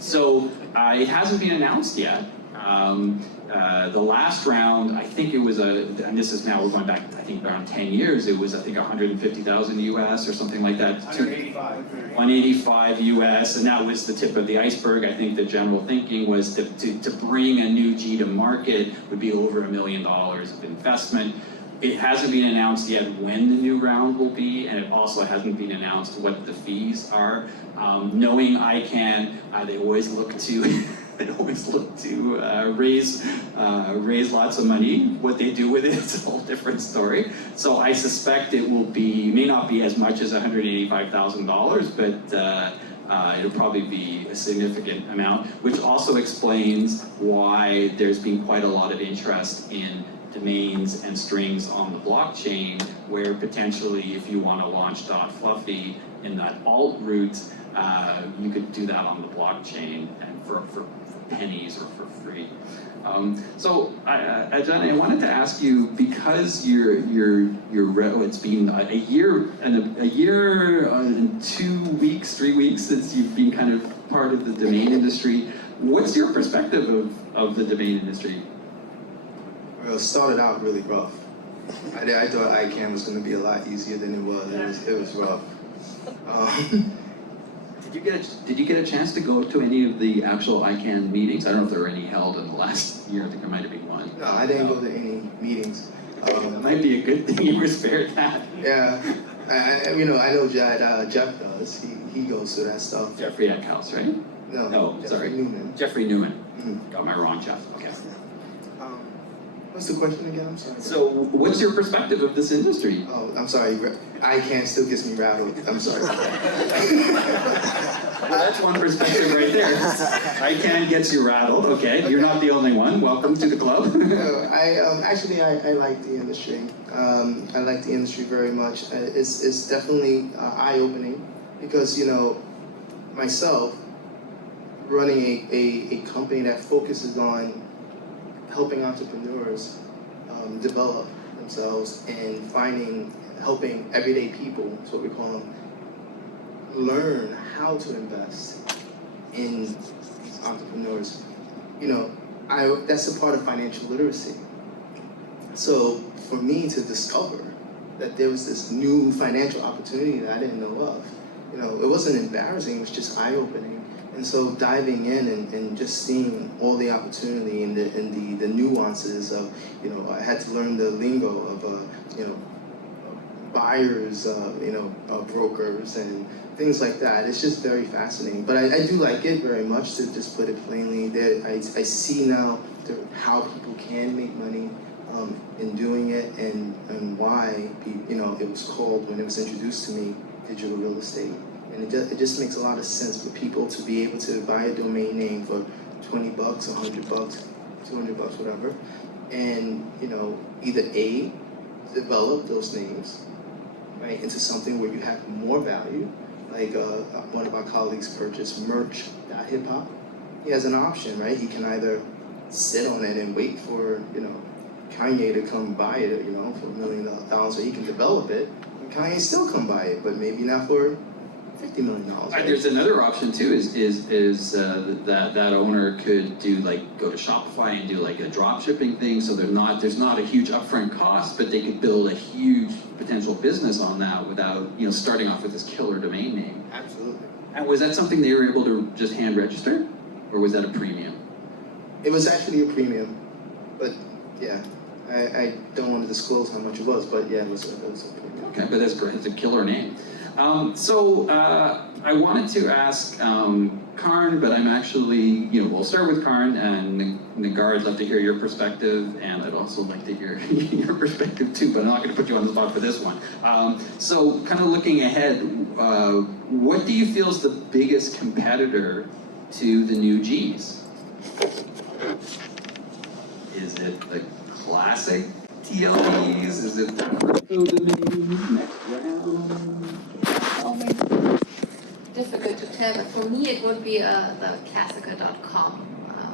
So it hasn't been announced yet. The last round, I think it was and this is now, we're going back, I think around 10 years, it was I think 150,000 US or something like that. 185. 185 US, and that was the tip of the iceberg. I think the general thinking was to bring a new G to market would be over $1 million of investment. It hasn't been announced yet when the new round will be, and it also hasn't been announced what the fees are. Knowing ICANN, they always look to raise lots of money. What they do with it is a whole different story. So I suspect it may not be as much as $185,000, but it'll probably be a significant amount, which also explains why there's been quite a lot of interest in domains and strings on the blockchain, where potentially if you want to launch .fluffy in that alt route, you could do that on the blockchain and for pennies or for free. So Ajene, I wanted to ask you, because it's been a year and 2 weeks, 3 weeks since you've been kind of part of the domain industry. What's your perspective of the domain industry? Well, it started out really rough. I thought ICANN was going to be a lot easier than it was. It was rough. Did you get a chance to go to any of the actual ICANN meetings? I don't know if there were any held in the last year. I think there might have been one. No, I didn't go to any meetings. That might be a good thing you were spared that. Yeah, I know Jeff does. He goes to that stuff. Jeffrey Eckhouse, right? No, sorry. Newman. Jeffrey Newman. Mm-hmm. Got my wrong, Jeff. Okay. What's the question again? I'm sorry. So, what's your perspective of this industry? Oh, I'm sorry. ICANN still gets me rattled. I'm sorry. Well, that's one perspective right there. ICANN gets you rattled. Okay, you're not the only one. Welcome to the club. I like the industry. I like the industry very much. It's definitely eye-opening because myself running a company that focuses on helping entrepreneurs develop themselves and helping everyday people, that's what we call them, learn how to invest in these entrepreneurs. That's a part of financial literacy. So for me to discover that there was this new financial opportunity that I didn't know of, it wasn't embarrassing, it was just eye-opening. And so diving in and just seeing all the opportunity and the nuances of, I had to learn the lingo of, buyers, brokers and things like that. It's just very fascinating. But I do like it very much, to just put it plainly. I see now how people can make money in doing it, and why, it was called, when it was introduced to me, digital real estate. And it just makes a lot of sense for people to be able to buy a domain name for $20, $100, $200, whatever, and either A, develop those names, right, into something where you have more value. Like one of our colleagues purchased merch.hiphop. He has an option, right? He can either sit on it and wait for Kanye to come buy it, for $1 million, so he can develop it. And Kanye still come buy it, but maybe not for $50 million. Right? There's another option too. Is that owner could do go to Shopify and do a drop shipping thing. So there's not a huge upfront cost, but they could build a huge potential business on that without starting off with this killer domain name. Absolutely. And was that something they were able to just hand register, or was that a premium? It was actually a premium, but yeah, I don't want to disclose how much it was, but yeah, it was a premium. Okay, but that's great. It's a killer name. So I wanted to ask Karn, but I'm actually, we'll start with Karn, and Negar, I'd love to hear your perspective, and I'd also like to hear your perspective too, but I'm not going to put you on the spot for this one. So kind of looking ahead, what do you feel is the biggest competitor to the new Gs? Is it the classic TLDs? Is it the crypto domain? Next round? Difficult to tell, but for me it would be the classical.com.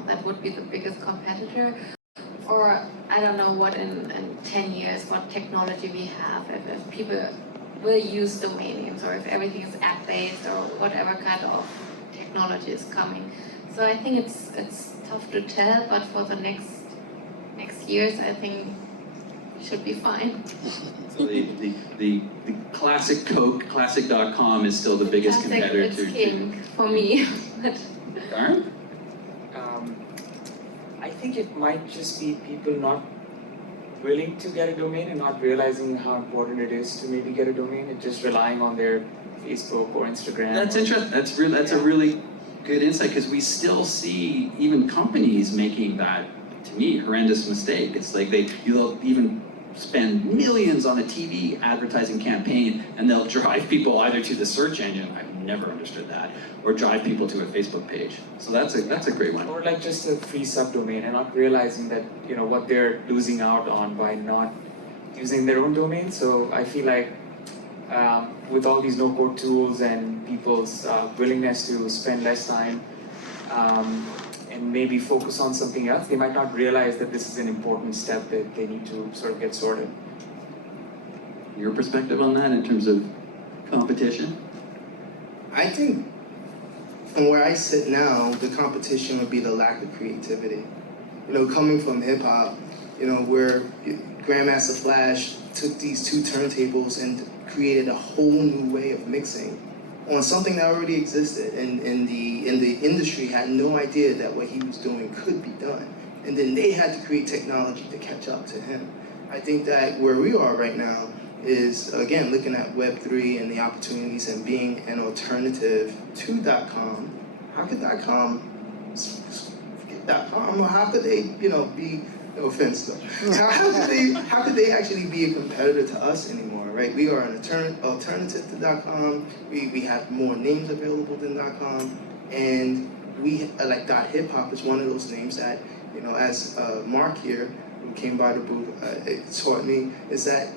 That would be the biggest competitor. Or I don't know what in 10 years, what technology we have, if people will use domain names, or if everything is app-based, or whatever kind of technology is coming. So I think it's tough to tell, but for the next years, I think it should be fine. So the classic Coke, classic.com is still the biggest competitor it's king for me. Karn? I think it might just be people not willing to get a domain and not realizing how important it is to maybe get a domain and just relying on their Facebook or Instagram. That's interesting. That's a really good insight, because we still see even companies making that, to me, horrendous mistake. It's like you'll even spend millions on a TV advertising campaign, and they'll drive people either to the search engine, I've never understood that, or drive people to a Facebook page. So that's a great one. Or just a free subdomain and not realizing that what they're losing out on by not using their own domain. So I feel like with all these no-code tools and people's willingness to spend less time and maybe focus on something else, they might not realize that this is an important step that they need to sort of get sorted. Your perspective on that in terms of competition? I think from where I sit now, the competition would be the lack of creativity. Coming from hip hop, where Grandmaster Flash took these two turntables and created a whole new way of mixing on something that already existed, and the industry had no idea that what he was doing could be done. And then they had to create technology to catch up to him. I think that where we are right now is, again, looking at Web3 and the opportunities and being an alternative to .com. How could .com, forget .com, or how could they, be, no offense though, how could they actually be a competitor to us anymore, right? We are an alternative to .com. We have more names available than .com, and we, like .hip hop is one of those names that, as Mark here, who came by the booth, taught me, is that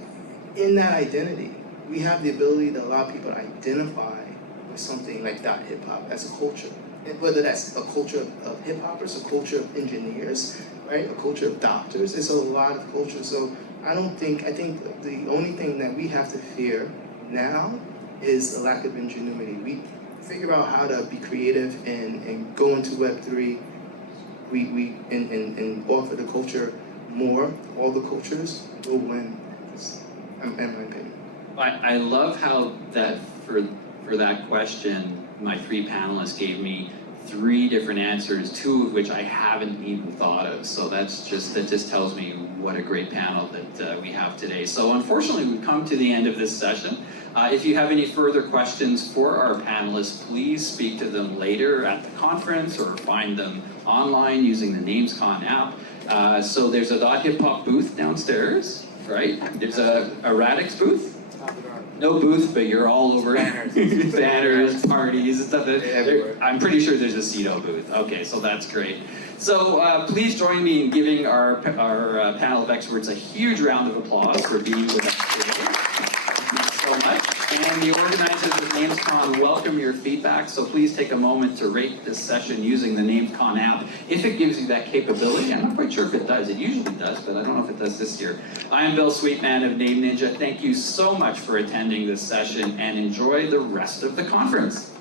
in that identity, we have the ability to allow people to identify with something like .hip hop as a culture. And whether that's a culture of hip hoppers, a culture of engineers, right? A culture of doctors. There's a lot of culture. So I think the only thing that we have to fear now is the lack of ingenuity. We figure out how to be creative and go into Web3. And offer the culture more. All the cultures will win. In my opinion. I love how that for that question, my three panelists gave me 3 different answers, 2 of which I haven't even thought of. So that just tells me what a great panel that we have today. So unfortunately, we've come to the end of this session. If you have any further questions for our panelists, please speak to them later at the conference or find them online using the NamesCon app. So there's a .hip hop booth downstairs, right? There's a Radix booth. No booth, but you're all over. Banners. Banners, parties, and stuff. Everywhere. I'm pretty sure there's a CETO booth. Okay, so that's great. So please join me in giving our panel of experts a huge round of applause for being with us today. Thank you so much. And the organizers of NamesCon welcome your feedback, so please take a moment to rate this session using the NamesCon app if it gives you that capability. I'm not quite sure if it does. It usually does, but I don't know if it does this year. I am Bill Sweetman of Name Ninja. Thank you so much for attending this session and enjoy the rest of the conference.